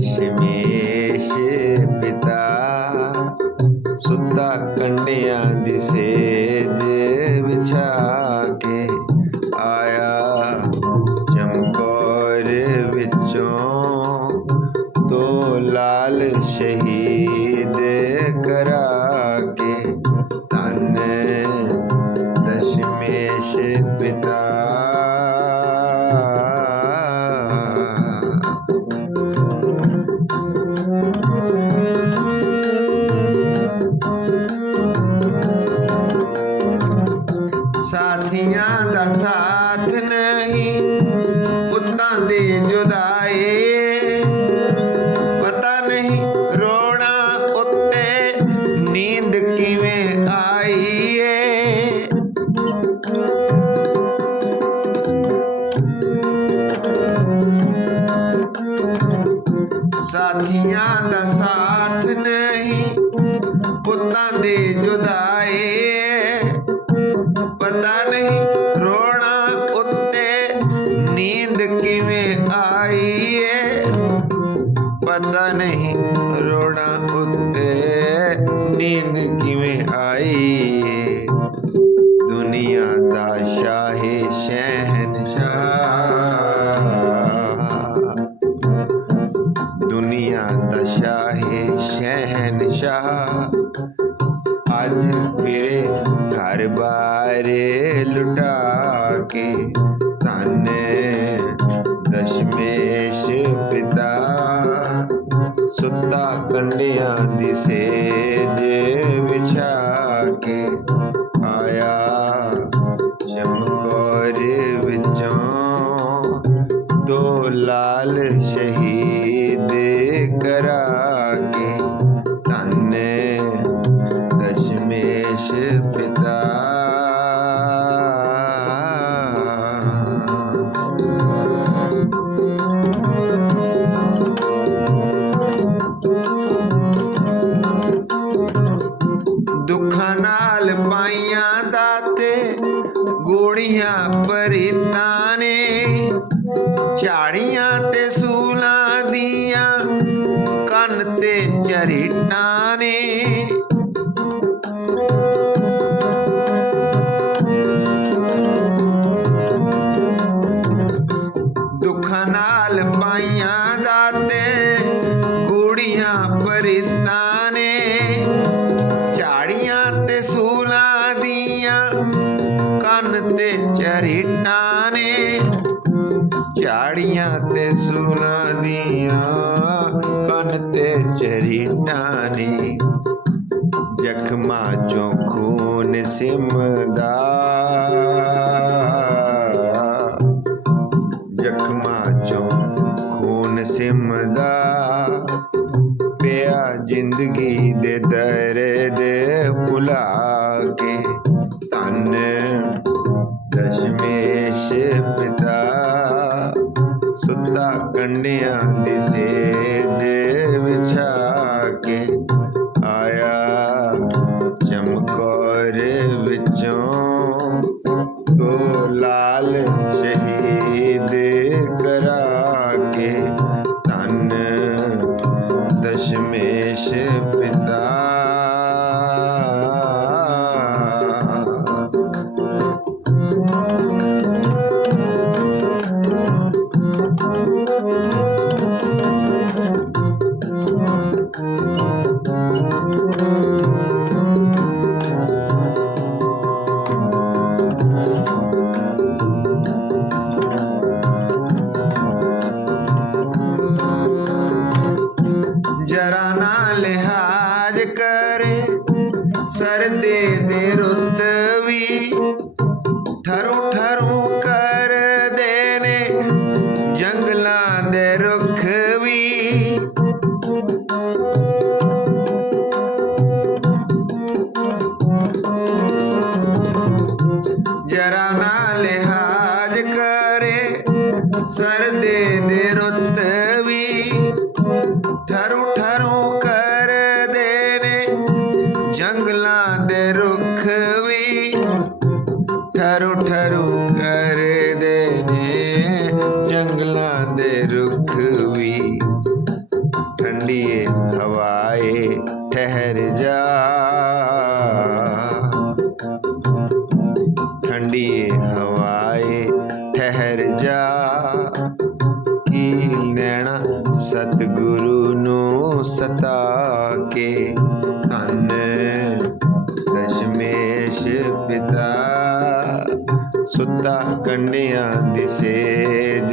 ਦਸ਼ਮੇਸ਼ ਪਿਤਾ ਸੁੱਤਾ ਕੰਡਿਆਂ ਦੀ ਸੇਜ ਵਿਛਾ ਕੇ ਆਇਆ। ਚਮਕੌਰ ਵਿੱਚੋਂ ਤੋ ਲਾਲ ਸ਼ਹੀਦ Hey. ਉੱਤੇ ਨੀਂਦ ਕਿਵੇਂ ਆਈ? ਏ ਦੁਨੀਆ ਦਾ ਸ਼ਾਹੇ ਸ਼ਹਿਨਸ਼ਾਹ। ਦੁਨੀਆ ਦਾ ਸ਼ਾਹੇ ਸ਼ਹਿਨਸ਼ਾਹ। ਅੱਜ ਫਿਰੇ ਘਰ ਬਾਰੇ ਲੁਟਾ ਕੇ ਧਨ ਸੁੱਤਾ ਕੰਡਿਆਂ ਦੀ ਸੇਜ ਵਿਛਾ ਕੇ ਆਇਆ ਕੰਨ ਤੇ ਚਰੀ ਨੇ ਜ਼ਖਮਾਂ ਚੋਂ ਖੂਨ ਸਿਮਦਾ। ਜ਼ਖਮਾਂ ਚੋਂ ਖੂਨ ਸਿਮਦਾ। ਪਿਆ ਜ਼ਿੰਦਗੀ ਦੇ ਦਰਦ ਭੁਲਾ ਕੇ ਧੰਨ ਦਸਮੇ ਸੁੱਤਾ ਕੰਡਿਆਂ ਦੀ ਸੇਜ ਵਿਛਾ ਕੇ ਆਇਆ ਚਮਕੌਰ ਵਿੱਚੋਂ ਤੋ ਲਾਲ ਸ਼ਹੀਦ ਕਰਾ ਕੇ ਤਨ ਦਸ਼ਮੇਸ਼ ਸਰਦੇ ਦੇ ਰੁੱਤ ਵੀ ਠਰੂ ਠਰੂ ਕਰਦੇ ਨੇ, ਜੰਗਲਾਂ ਦੇ ਰੁੱਖ ਵੀ। ਜਰਾ ਨਾ ਲਿਹਾਜ਼ ਕਰੇ, ਸਰਦੇ ਦੇ ਰੁੱਤ ਵੀ ਠਰੂ ਠਰੂ ਠਰੂ ਕਰਦੇ ਨੇ ਜੰਗਲਾਂ ਦੇ ਰੁੱਖ ਵੀ। ਠੰਡੀਏ ਹਵਾਏ ਠਹਿਰ ਜਾ। ਠੰਡੀਏ ਹਵਾਏ ਠਹਿਰ ਜਾ। ਕੀ ਲੈਣਾ ਸਤਿਗੁਰੂ ਨੂੰ ਸਤਾ ਕੇ ਧੰਨ ਸੁੱਤਾ ਕੰਡਿਆਂ ਦੀ ਸੇਜ